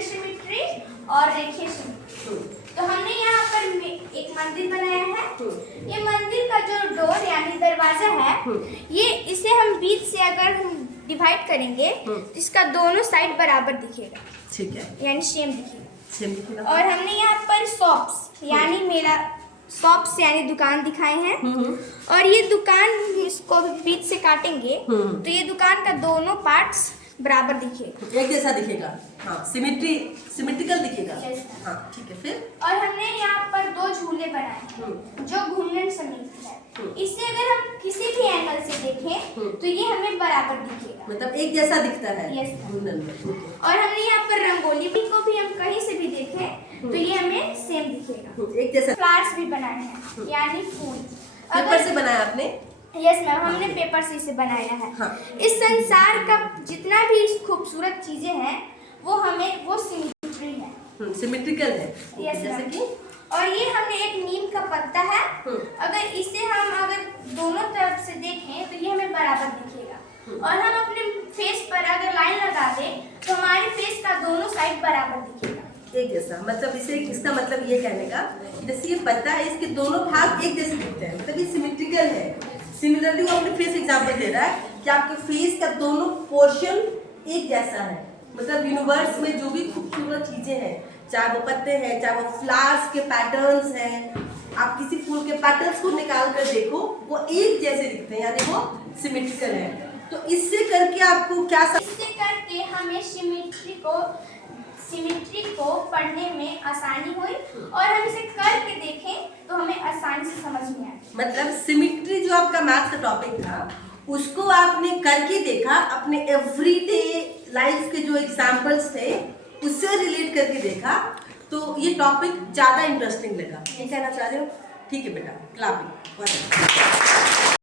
घूर्णन सिमेट्री और रेखीय सिमेट्री। तो हमने यहाँ पर एक मंदिर बनाया है। ये मंदिर का जो डोर यानी दरवाजा है, ये इसे हम बीच से अगर हम डिवाइड करेंगे तो इसका दोनों साइड बराबर दिखेगा। ठीक है, यानी सेम दिखेगा। और हमने यहाँ पर शॉप्स यानी मेरा शॉप्स यानी दुकान दिखाए हैं। और ये दुकान इसको बीच से काटेंगे तो ये दुकान का दोनों पार्ट्स बराबर दिखेगा, एक जैसा दिखेगा। हाँ, सिमेट्रिकल दिखेगा। हाँ, ठीक है। फिर और हमने यहाँ पर 2 झूले बनाए हैं जो घूर्णन सिमेट्री है। इससे अगर हम किसी भी एंगल से देखें तो ये हमें बराबर दिखेगा, मतलब एक जैसा दिखता है। घूर्णन में। और हमने यहाँ पर रंगोली को भी हम कहीं से भी देखें तो ये हमें सेम दिखेगा, एक जैसा। फ्लावर्स भी बनाए हैं यानी फूल। पेपर से बनाया आपने? यस मैम, हमने पेपर से इसे बनाया है। हाँ। इस संसार का जितना भी खूबसूरत चीजें हैं वो सिमेट्री है, सिमेट्रिकल है। यस जैसे कि और ये हमने एक नीम का पत्ता है, अगर इसे हम अगर दोनों तरफ से देखें तो ये हमें बराबर दिखेगा। और हम अपने फेस पर अगर लाइन लगा दें तो हमारे फेस का दोनों साइड बराबर दिखेगा, एक जैसा। मतलब इसका मतलब ये कहने का, जैसे ये पत्ता है इसके दोनों भाग एक जैसे दिखते हैं, मतलब ये सिमेट्रिकल है। सिमिलरली वो अपने फेस एग्जांपल दे रहा है कि आपके फेस का दोनों पोर्शन एक जैसा है। मतलब यूनिवर्स में जो भी खूबसूरत चीजें हैं, चाहे वो पत्ते हैं, चाहे वो फ्लावर्स के पैटर्न्स हैं, आप किसी फूल के पैटर्न्स को निकाल कर देखो वो एक जैसे दिखते हैं, यानी वो सिमेट्रिकल है। तो इससे करके आपको क्या इससे करके हमें सिमेट्री को पढ़ने में आसानी हुई और हम इसे करके देखें तो हमें आसानी से समझ में आए। मतलब सिमेट्री जो आपका मैथ्स का टॉपिक था उसको आपने करके देखा, अपने एवरीडे लाइफ के जो एग्जांपल्स थे उससे रिलेट करके देखा, तो ये टॉपिक ज़्यादा इंटरेस्टिंग लगा। ये कहना चाह रहे हो? ठीक है बेटा, क्लापिंग।